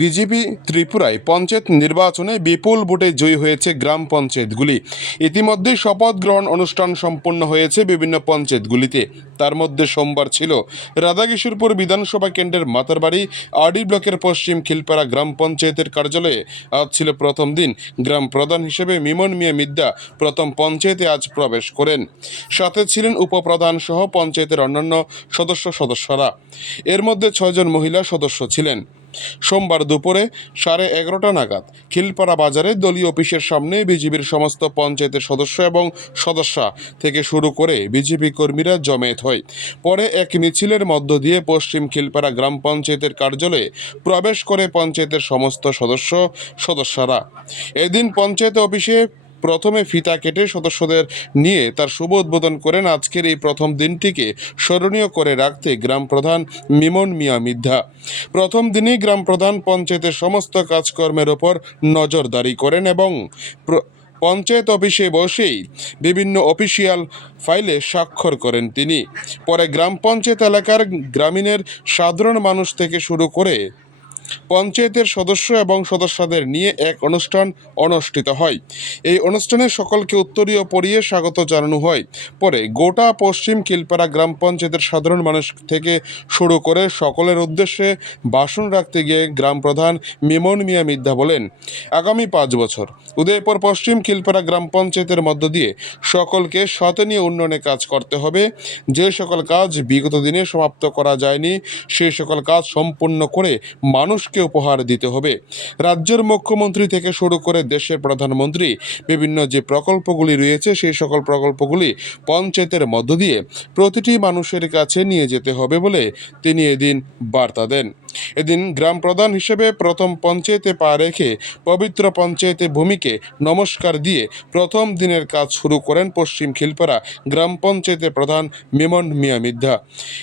BJP ত্রিপুরায় পঞ্চায়েত নির্বাচনে বিপুল ভোটে জয়ী হয়েছে গ্রাম পঞ্চায়েতগুলি। ইতিমধ্যে শপথ গ্রহণ অনুষ্ঠান সম্পন্ন হয়েছে বিভিন্ন পঞ্চায়েতগুলিতে। তার মধ্যে সোমবার ছিল রাধাকিশোরপুর বিধানসভা কেন্দ্রের মাতারবাড়ি, আরডি ব্লকের পশ্চিম খিলপাড়া গ্রাম পঞ্চায়েতের কার্যালয়ে। আজ ছিল প্রথম দিন। গ্রাম প্রধান হিসেবে মিমন মিয়া মিদ্যা প্রথম পঞ্চায়েতে আজ প্রবেশ করেন। সাথে ছিলেন উপপ্রধান সহ পঞ্চায়েতের অন্যান্য সদস্য সদস্যরা। এর মধ্যে ছয়জন মহিলা সদস্য ছিলেন। সোমবার দুপুরে সাড়ে এগারোটা নাগাদ খিলপাড়া বাজারে দলীয় অফিসের সামনে বিজেপির সমস্ত পঞ্চায়েতের সদস্য এবং সদস্যা থেকে শুরু করে বিজেপি কর্মীরা জমেত হয়। পরে এক মিছিলের মধ্য দিয়ে পশ্চিম খিলপাড়া গ্রাম পঞ্চায়েতের কার্যালয়ে প্রবেশ করে পঞ্চায়েতের সমস্ত সদস্য, সদস্যরা। এদিন পঞ্চায়েত অফিসে প্রথমে ফিতা কেটে সদস্যদের নিয়ে তার শুভ উদ্বোধন করেন আজকের এই প্রথম দিনটিকে স্মরণীয় করে রাখতে গ্রাম প্রধান মিমন মিয়া মিদ্ধা। প্রথম দিনই গ্রাম প্রধান পঞ্চায়েতের সমস্ত কাজকর্মের ওপর নজরদারি করেন এবং পঞ্চায়েত অফিসে বসেই বিভিন্ন অফিসিয়াল ফাইলে স্বাক্ষর করেন তিনি। পরে গ্রাম পঞ্চায়েত এলাকার গ্রামীণের সাধারণ মানুষ থেকে শুরু করে পঞ্চায়েতের সদস্য এবং সদস্যদের নিয়ে এক অনুষ্ঠান অনুষ্ঠিত হয়। এই অনুষ্ঠানে সকলকে উত্তরীয় পড়িয়ে স্বাগত জানানো হয়। পরে গোটা পশ্চিম কিলপাড়া গ্রাম পঞ্চায়েতের সাধারণ মানুষ থেকে শুরু করে সকলের উদ্দেশ্যে ভাষণ রাখতে গিয়ে গ্রাম প্রধান মিমন মিয়া মিদ্যা বলেন, আগামী পাঁচ বছর উদয়পুর পশ্চিম খিলপাড়া গ্রাম পঞ্চায়েতের মধ্য দিয়ে সকলকে শতনীয় উন্নয়নে কাজ করতে হবে। যে সকল কাজ বিগত দিনে সমাপ্ত করা যায়নি সেই সকল কাজ সম্পূর্ণ করে মানুষকে উপহার দিতে হবে। রাজ্যের মুখ্যমন্ত্রী থেকে শুরু করে দেশের প্রধানমন্ত্রী বিভিন্ন যে প্রকল্পগুলি রয়েছে, সেই সকল প্রকল্পগুলি পঞ্চায়েতের মধ্য দিয়ে প্রতিটি মানুষের কাছে নিয়ে যেতে হবে বলে তিনি এদিন বার্তা দেন। এদিন গ্রাম প্রধান হিসেবে প্রথম পঞ্চায়েতে পা রেখে পবিত্র পঞ্চায়েতে ভূমিকে নমস্কার দিয়ে প্রথম দিনের কাজ শুরু করেন পশ্চিম খিলপাড়া গ্রাম পঞ্চায়েতের প্রধান মিমন মিয়া মিদ্ধা।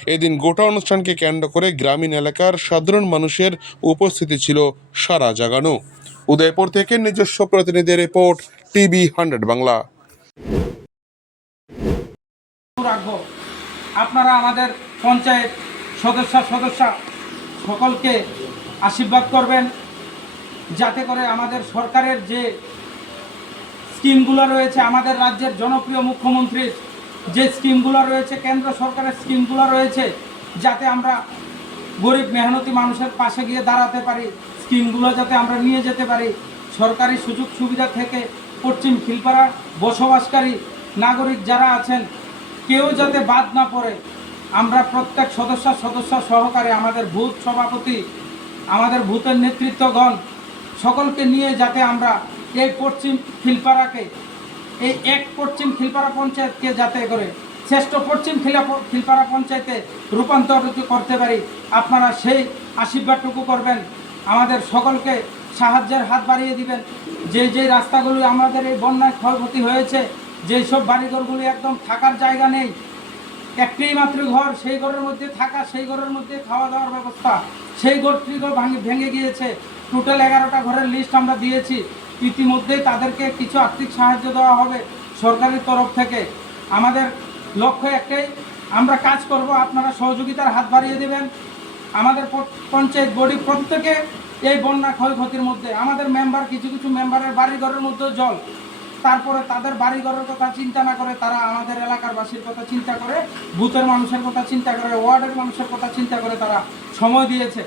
এদিন গোটা অনুষ্ঠানকে কেন্দ্র করে গ্রামীণ এলাকার সাধারণ মানুষের উপস্থিতি ছিল সারা জাগানো। উদয়পুর থেকে নিজস্ব প্রতিনিধি রিপোর্ট, টিভি হান্ড্রেড বাংলা। আপনারা আমাদের পঞ্চায়েত সদস্য সদস্য সকলকে আশীর্বাদ করবেন, যাতে করে আমাদের সরকারের যে স্কিমগুলো রয়েছে, আমাদের রাজ্যের জনপ্রিয় মুখ্যমন্ত্রীর যে স্কিমগুলো রয়েছে, কেন্দ্র সরকারের স্কিমগুলো রয়েছে, যাতে আমরা গরিব মেহনতি মানুষের পাশে গিয়ে দাঁড়াতে পারি, স্কিমগুলো যাতে আমরা নিয়ে যেতে পারি। সরকারি সুযোগ সুবিধা থেকে পশ্চিম খিলপাড়া বসবাসকারী নাগরিক যারা আছেন, কেউ যাতে বাদ না পড়ে। আমরা প্রত্যেক সদস্য সদস্য সহকারে আমাদের ভূত সভাপতি, আমাদের ভূতের নেতৃত্বগণ, সকলকে নিয়ে যাতে আমরা এই পশ্চিম খিলপাড়াকে, এই এক পশ্চিম খিলপাড়া পঞ্চায়েতকে যাতে করে শ্রেষ্ঠ পশ্চিম খিলা- খিলপাড়া পঞ্চায়েতে রূপান্তরিত করতে পারি। আপনারা সেই আশীর্বাদটুকু করবেন। আমাদের সকলকে সাহায্যের হাত বাড়িয়ে দিবেন। যে যে রাস্তাগুলি আমাদের এই বন্যায় ক্ষয়ক্ষতি হয়েছে, যেই সব বাড়িঘরগুলি একদম থাকার জায়গা নেই একটি মাত্র ঘর, সেই ঘরের মধ্যে থাকা, সেই ঘরের মধ্যে খাওয়া দাওয়ার ব্যবস্থা, সেই ঘরটি ভাঙে ভেঙে গিয়েছে। টোটাল এগারোটা ঘরের লিস্ট আমরা দিয়েছি। ইতিমধ্যেই তাদেরকে কিছু আর্থিক সাহায্য দেওয়া হবে সরকারের তরফ থেকে। আমাদের লক্ষ্য একটাই, আমরা কাজ করব, আপনারা সহযোগিতার হাত বাড়িয়ে দেবেন। আমাদের পঞ্চায়েত বডি প্রত্যেকে এই বন্যা ক্ষয়ক্ষতির মধ্যে, আমাদের মেম্বার কিছু কিছু মেম্বারের বাড়ি ঘরের মধ্যেও জল। তারপরে তাদের বাড়ি ঘরের কথা চিন্তা না করে তারা আমাদের এলাকার বাসীর কথা চিন্তা করে, বুথের মানুষের কথা চিন্তা করে, ওয়ার্ডের মানুষের কথা চিন্তা করে তারা সময় দিয়েছে।